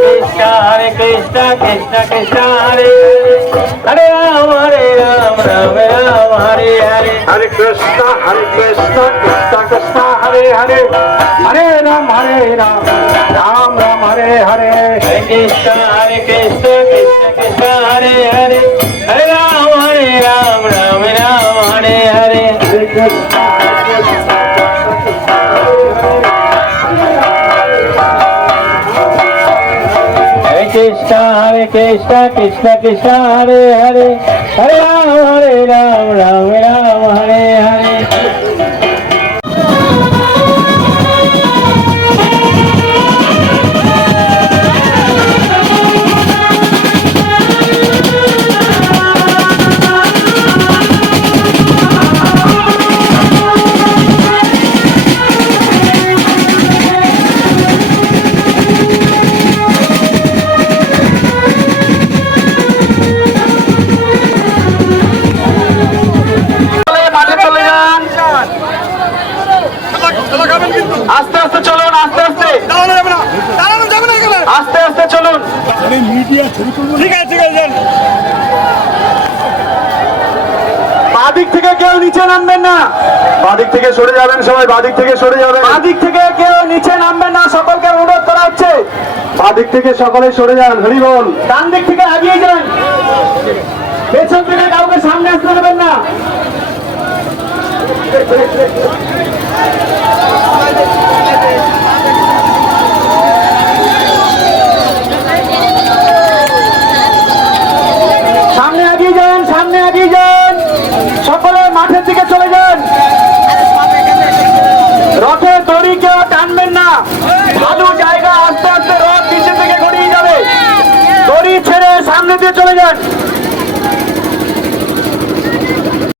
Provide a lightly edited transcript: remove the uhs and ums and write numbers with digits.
Krishna Krishna Krishna Hare Hare Ram Ram Ram Hare Hare Hare Krishna Krishna Krishna Hare Hare Hare Ram Ram Ram Hare Hare Hare Krishna Krishna Krishna Hare Hare Hare Ram Ram Ram Hare Hare Hare Krishna Krishna Krishna Krishna Hare Hare Hare Ram Ram Ram Hare Hare আস্তে আস্তে চলুন আস্তে আস্তে আস্তে আস্তে চলুন ঠিক আছে বাদিক থেকে কেউ নিচে নামবেন না বাদিক থেকে সরে যাবেন সবাই বাদিক থেকে সরে যাবেন বাদিক থেকে কেউ নিচে নামবেন না সকলকে অনুরোধ করা হচ্ছে বাদিক থেকে সকলে সরে যান হরি বল ডান দিক থেকে এগিয়ে যান পেছন থেকে কাউকে সামনে আসতে দেবেন না সামনে এগিয়ে যান সকলে মাঠের দিকে চলে যান রথের দড়ি কেউ টানবেন না ভালো জায়গা আস্তে আস্তে রথ নিচে থেকে গড়িয়ে যাবে দড়ি ছেড়ে সামনে দিয়ে চলে যান